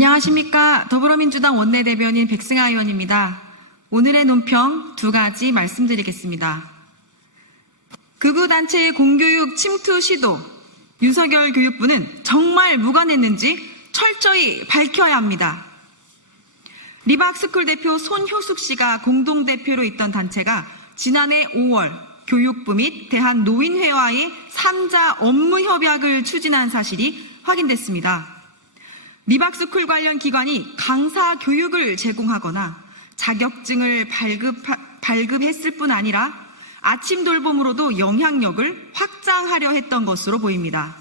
안녕하십니까. 더불어민주당 원내대변인 백승하 의원입니다. 오늘의 논평 두 가지 말씀드리겠습니다. 극우단체의 공교육 침투 시도, 윤석열 교육부는 정말 무관했는지 철저히 밝혀야 합니다. 리박스쿨 대표 손효숙 씨가 공동대표로 있던 단체가 지난해 5월 교육부 및 대한노인회와의 3자 업무협약을 추진한 사실이 확인됐습니다. 리박스쿨 관련 기관이 강사 교육을 제공하거나 자격증을 발급했을 뿐 아니라 아침 돌봄으로도 영향력을 확장하려 했던 것으로 보입니다.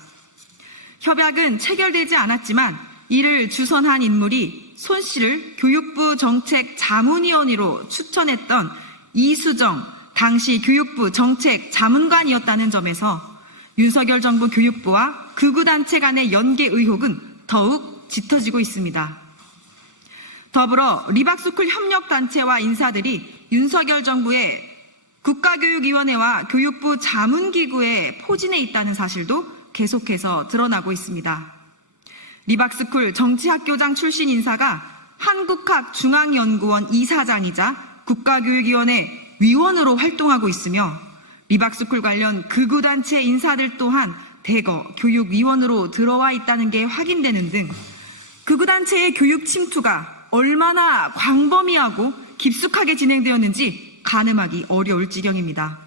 협약은 체결되지 않았지만 이를 주선한 인물이 손 씨를 교육부 정책 자문위원으로 추천했던 이수정 당시 교육부 정책 자문관이었다는 점에서 윤석열 정부 교육부와 극우단체 간의 연계 의혹은 더욱 짙어지고 있습니다. 더불어 리박스쿨 협력단체와 인사들이 윤석열 정부의 국가교육위원회와 교육부 자문기구에 포진해 있다는 사실도 계속해서 드러나고 있습니다. 리박스쿨 정치학교장 출신 인사가 한국학중앙연구원 이사장이자 국가교육위원회 위원으로 활동하고 있으며 리박스쿨 관련 극우단체 인사들 또한 대거 교육위원으로 들어와 있다는 게 확인되는 등 극우단체의 교육 침투가 얼마나 광범위하고 깊숙하게 진행되었는지 가늠하기 어려울 지경입니다.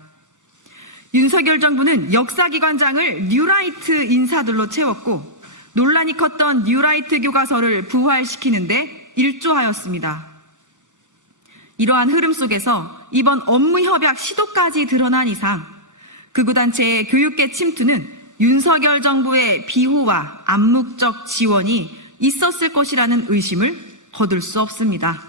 윤석열 정부는 역사기관장을 뉴라이트 인사들로 채웠고 논란이 컸던 뉴라이트 교과서를 부활시키는데 일조하였습니다. 이러한 흐름 속에서 이번 업무협약 시도까지 드러난 이상 극우단체의 교육계 침투는 윤석열 정부의 비호와 암묵적 지원이 있었을 것이라는 의심을 거둘 수 없습니다.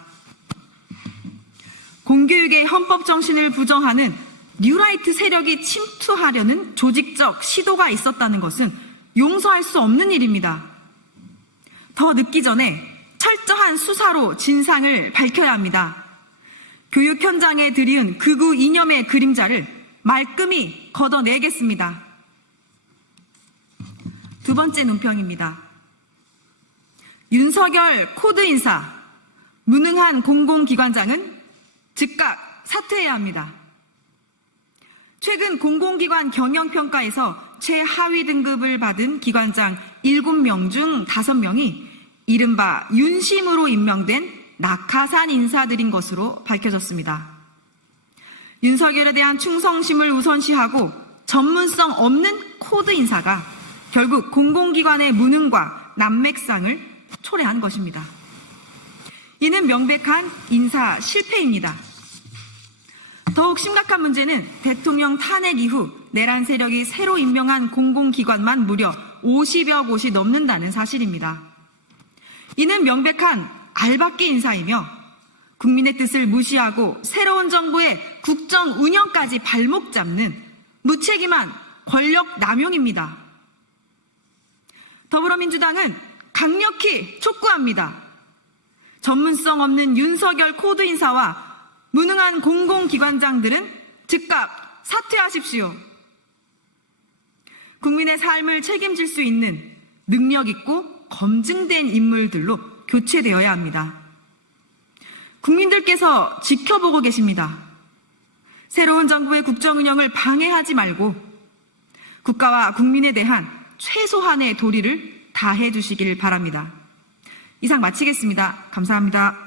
공교육의 헌법 정신을 부정하는 뉴라이트 세력이 침투하려는 조직적 시도가 있었다는 것은 용서할 수 없는 일입니다. 더 늦기 전에 철저한 수사로 진상을 밝혀야 합니다. 교육 현장에 들이운 극우 이념의 그림자를 말끔히 걷어내겠습니다. 두 번째 논평입니다. 윤석열 코드 인사, 무능한 공공기관장은 즉각 사퇴해야 합니다. 최근 공공기관 경영평가에서 최하위 등급을 받은 기관장 7명 중 5명이 이른바 윤심으로 임명된 낙하산 인사들인 것으로 밝혀졌습니다. 윤석열에 대한 충성심을 우선시하고 전문성 없는 코드 인사가 결국 공공기관의 무능과 난맥상을 초래한 것입니다. 이는 명백한 인사 실패입니다. 더욱 심각한 문제는 대통령 탄핵 이후 내란 세력이 새로 임명한 공공기관만 무려 50여 곳이 넘는다는 사실입니다. 이는 명백한 알박기 인사이며 국민의 뜻을 무시하고 새로운 정부의 국정 운영까지 발목 잡는 무책임한 권력 남용입니다. 더불어민주당은 강력히 촉구합니다. 전문성 없는 윤석열 코드 인사와 무능한 공공기관장들은 즉각 사퇴하십시오. 국민의 삶을 책임질 수 있는 능력 있고 검증된 인물들로 교체되어야 합니다. 국민들께서 지켜보고 계십니다. 새로운 정부의 국정 운영을 방해하지 말고 국가와 국민에 대한 최소한의 도리를 다해 주시길 바랍니다. 이상 마치겠습니다. 감사합니다.